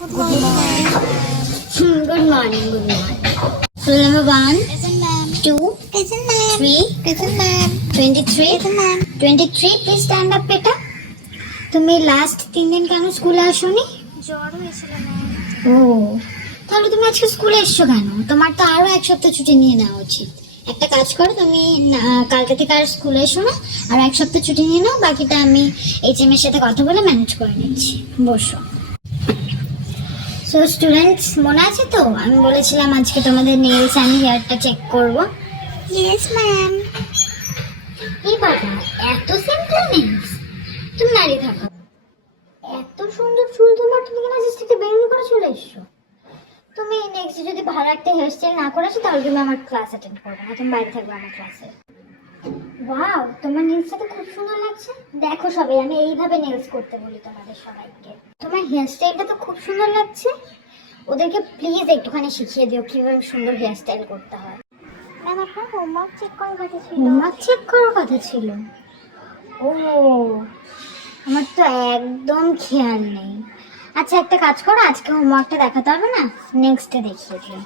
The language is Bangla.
Good morning. Good morning. Good morning. So number 1, 2, 3, 23, 23. Please stand up, beta. তুমি লাস্ট 3 দিন কেন স্কুলে আসোনি? জ্বর হয়েছিল ম্যাম। ও, তাহলে তুমি আজকে স্কুলে এসছো কেন? তোমার তো আরো 1 সপ্তাহ ছুটি নিয়ে নেওয়া উচিত। একটা কাজ করো, তুমি কালকে থেকে আর স্কুলে এসো না, আর 1 সপ্তাহ ছুটি নিয়ে নাও। বাকিটা আমি এইচএম এর সাথে কথা বলে ম্যানেজ করে নিচ্ছি। বসো। সো স্টুডেন্টস, মনে আছে তো আমি বলেছিলাম আজকে তোমাদের নেলস অ্যান্ড হেয়ারটা চেক করবো? Yes ma'am. এই বাবা, এত সিম্পল নেলস! তুমি দাঁড়িয়ে থাকো। এত সুন্দর চুল তোমার, তুমি কিনা জাস্ট একটা বেরুনি করে চলে এসছো। তুমি নেক্সট যদি ভালো একটা হেয়ার স্টাইল না করে আসো, তাহলে তুমি আমার ক্লাস অ্যাটেন্ড করবে না, তুমি বাইরে থাকবে আমার ক্লাসে। ওয়াও, তোমার নেলসটা তো খুব সুন্দর লাগছে। দেখো সবাই, আমি এইভাবে নেলস করতে বলি তোমাদের সবাইকে। তোমার হেয়ার স্টাইলটা তো খুব সুন্দর লাগছে। ওদেরকে প্লিজ একটুখানি শিখিয়ে দিও কিভাবে সুন্দর হেয়ার স্টাইল করতে হয়। ম্যাম আপনার হোমওয়ার্ক চেক করার কথা ছিল। হোমওয়ার্ক চেক করার কথা ছিল? ও, আমার তো একদম খেয়াল নেই। আচ্ছা একটা কাজ করো, আজকে হোমওয়ার্কটা দেখাতে হবে না, নেক্সট ডে দেখিয়ে দিও।